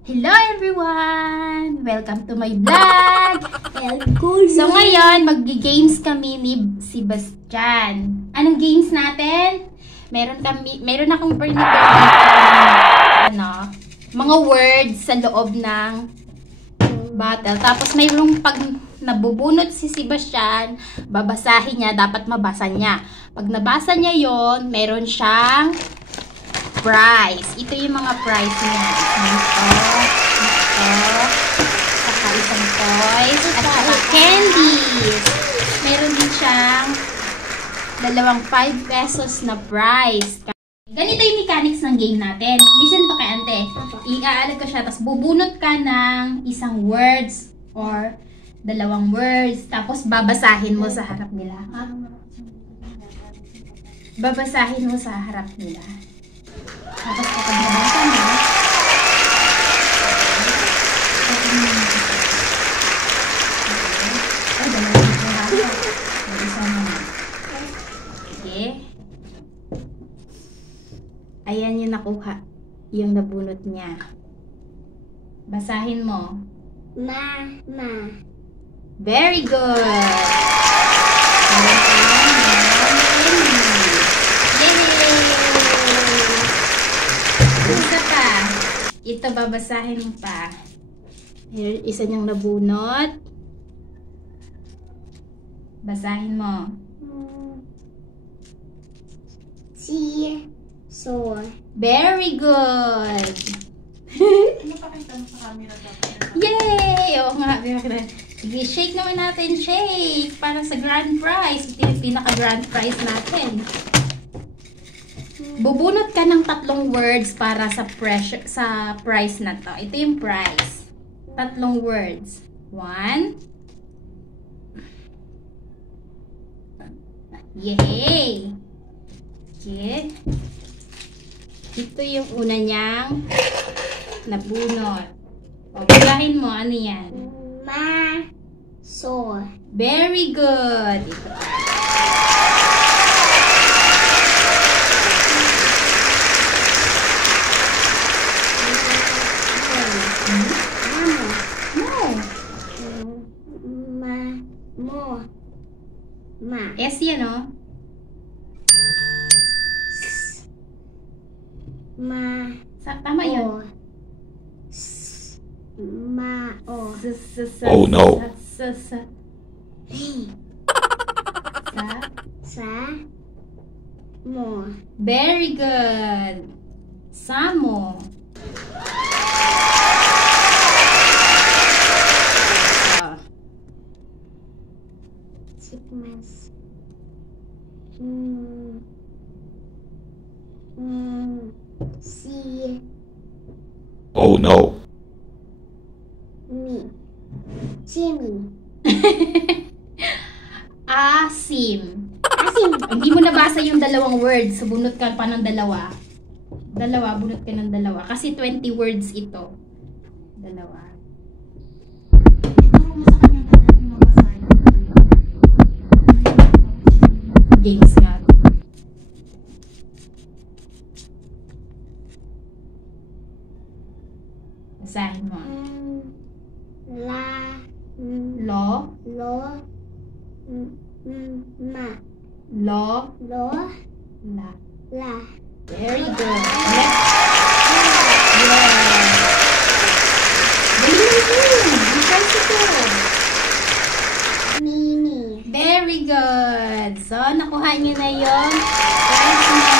Hello everyone! Welcome to my vlog! So ngayon, mag-games kami ni Sebastian. Anong games natin? Meron akong mga words sa loob ng battle. Tapos mayroong pag nabubunot si Sebastian, babasahin niya, dapat mabasa niya. Pag nabasa niya yon, meron siyang prize. Ito yung mga prize niya. Ito, saka isang toys, at saka candies. Meron din siyang dalawang 5 pesos na prize. Ganito yung mechanics ng game natin. Listen to kay ante. Iaalag ko siya, tapos bubunot ka ng isang words or dalawang words, tapos babasahin mo sa harap nila. Babasahin mo sa harap nila. Tapos kapag nabasa mo, ayan yung nakuha, yung nabunot niya. Basahin mo. Mama. Very good. Isa pa. Ito, babasahin mo pa. Here, isa niyang nabunot. Basahin mo. So. Very good. Napakita mo sa camera dapat. Yay! Oo nga. Sige, shake naman natin. Shake! Para sa grand prize. Ito yung pinaka-grand prize natin. Bubunot ka ng 3 words para sa prize na to. Ito yung prize. 3 words. 1. Yay! Okay. Ito yung una niyang nabunot. O, bulahin mo. Ano yan? So. Very good. Ito pa. S yan, o. Tama yun. Oh no. Very good. Samo. Oh no. Jimmy. Asim. Hindi mo nabasa yung 2 words. So, bunot ka pa ng 2. Bunot ka ng 2. Kasi 20 words ito. 2. Games nga. Basahin mo. La. Very good. Mimi. Very good. So, nakuha niyo na yung prize niya.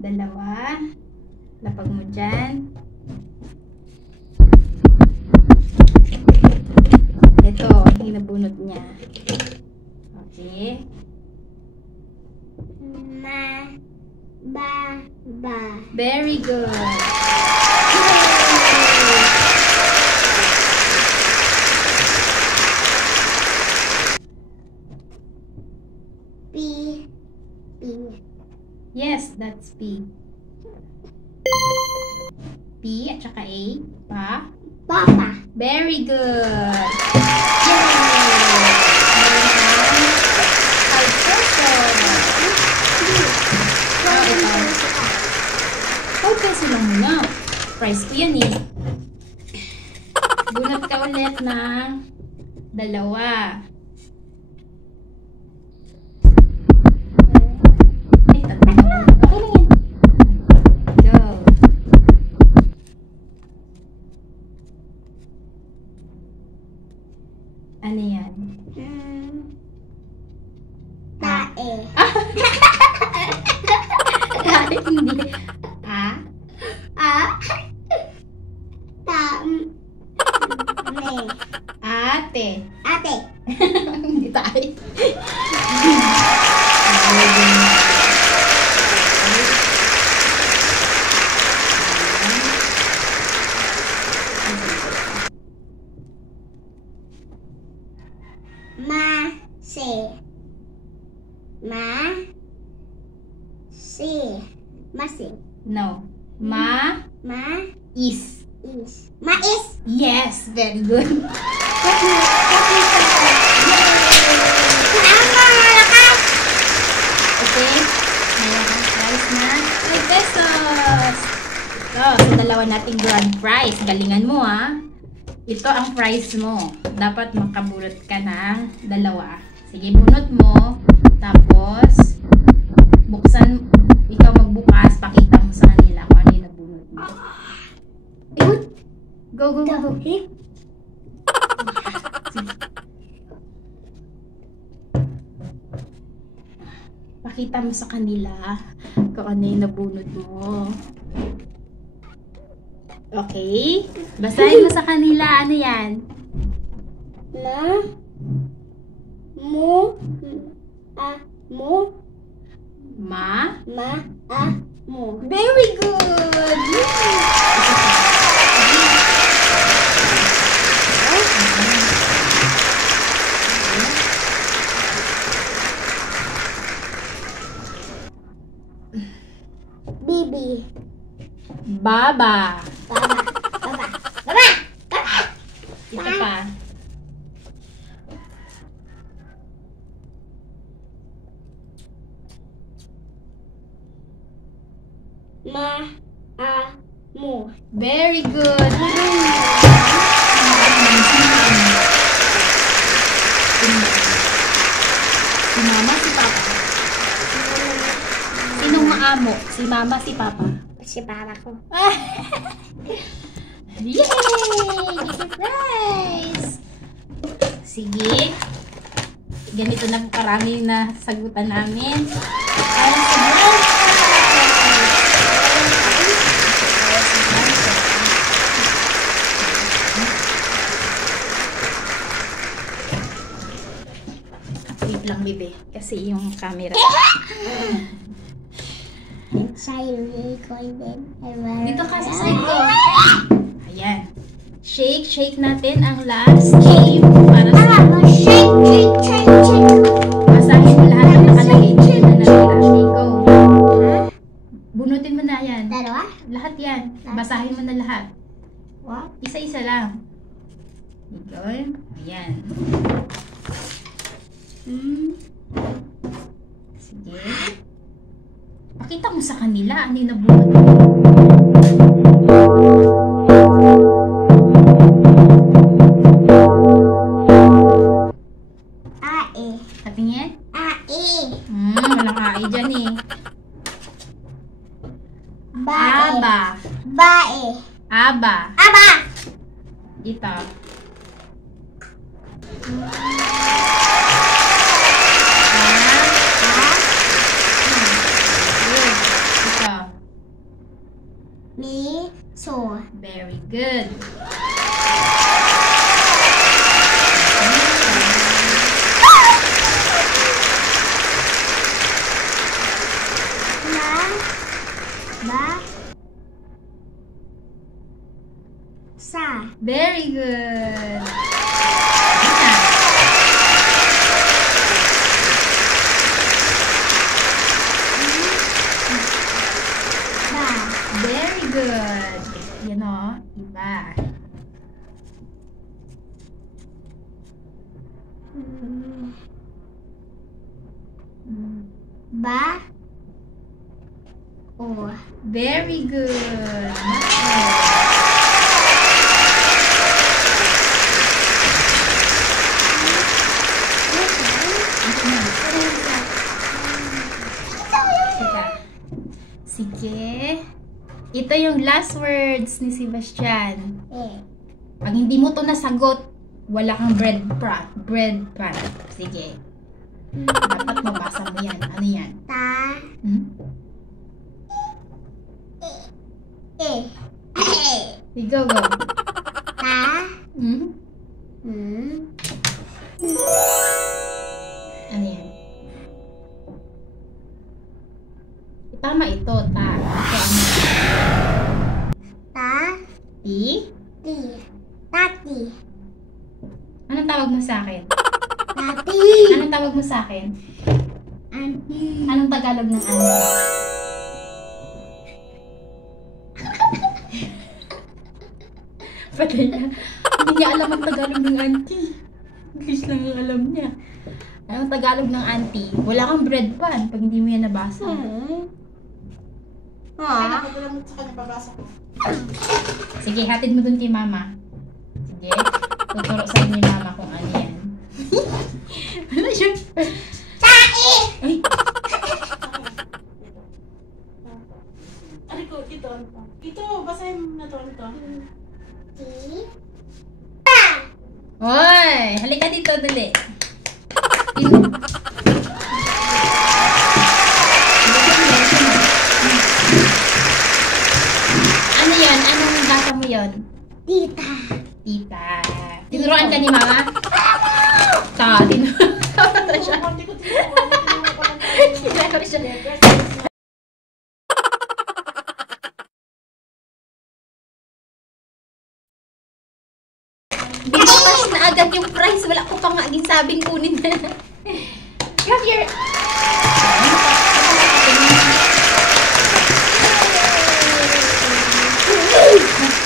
Dalawa. Lapag mo dyan. Ito, yung nabunot niya. Okay. Very good. P. Yes, that's P. P at saka A. Pa. Papa. Very good. Yay! Prize ko yan eh. Bunot ka ulit ng dalawa. Ay, tatlo. Okay lang yan. Go. Ano yan? Tae. Hindi. Ate. Ate. Hindi tayo. Masi. No. Is. Mais. Yes, very good. Okay. Mayroon kang prize na 5 pesos. Ito, sa dalawa nating grand prize. Galingan mo ha. Ito ang prize mo. Dapat makabunot ka ng dalawa. Sige, bunot mo. Tapos, buksan, ikaw magbukas, pakita mo sa kanila kung ano yung nabunot mo. Go, go, go, go. Pakita mo sa kanila kung ano yung nabunot mo. Okay? Basahin mo sa kanila. Ano yan? Mo. Very good! Bibi. Baba. Baba. Ito pa. Mo. Very good. Si mama, si papa. Sinong maamo? Si mama, si papa. Si papa ko. Yay! Surprise! Sige. Ganito na karami na sagutan namin. Para sa grand prize. Wait lang, bebe. Kasi yung camera. Dito ka sa side ko. Ayan. Shake natin ang last game para sa Shake. basahin mo lahat ng nakalagay dito na natira. Okay, go. Bunutin mo na yan. Dalawa? Lahat yan. Basahin mo na lahat. What? Isa-isa lang. Go. Ayan. Sige. Pakita mo sa kanila ano yung nabunot mo. Patingin? Walang ai dyan eh. Aba. Aba. Ito. So. Very good. Very good. Very good. Yan o, iba. Very good. Sige. Ito yung last words ni Sebastian. Pag hindi mo to nasagot, wala kang bread pan. Sige. Dapat mabasa mo yan. Ano yan? Ta. Hmm? Go. Ta. Hmm? Ano yan? Tama ito, ta. Ito ano? Ta. Ti? Ti. Tati. Anong tawag mo sa akin? Tati. Anong tawag mo sa akin? Auntie. Anong Tagalog ng auntie? Patay na. Hindi niya alam ang Tagalog ng auntie. English lang ang alam niya. Anong Tagalog ng auntie? Wala kang bread pan pag hindi mo yan nabasa. Kaya ko lang sa kanya pabasa ko. Sige, hatid mo dun kay mama. Sige. Tuturo sa inyo ni mama kung ano yan. Wala siya. Tai. Ay, Ari ko, ito. Ito, basahin mo na to. Ti. oy! Halika dito, dali. Ano yan? Anong data mo yon? Tita. Tita. Tinuruan ka ni mama? Tinuruan ko siya. Hindi ko tinuruan ko lang tayo. Tinuruan ko siya. Binutas na agad yung prize. Wala ko pa nga gisabing kunin na. Grab your...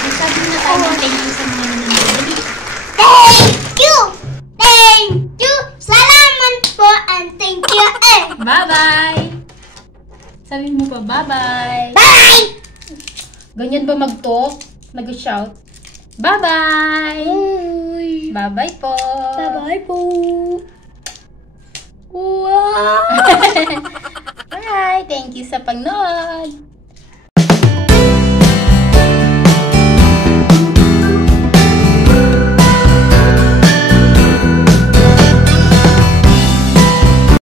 Nagsabi na tayo ng thank you sa mga nanonood. Thank you. Thank you. Salamat po and thank you. Bye-bye! Sabi mo pa, bye-bye! Bye. Ganyan ba mag-talk? Nag-shout? Bye-bye! Bye-bye po! Bye po. Wow! Bye! Thank you sa pagnood!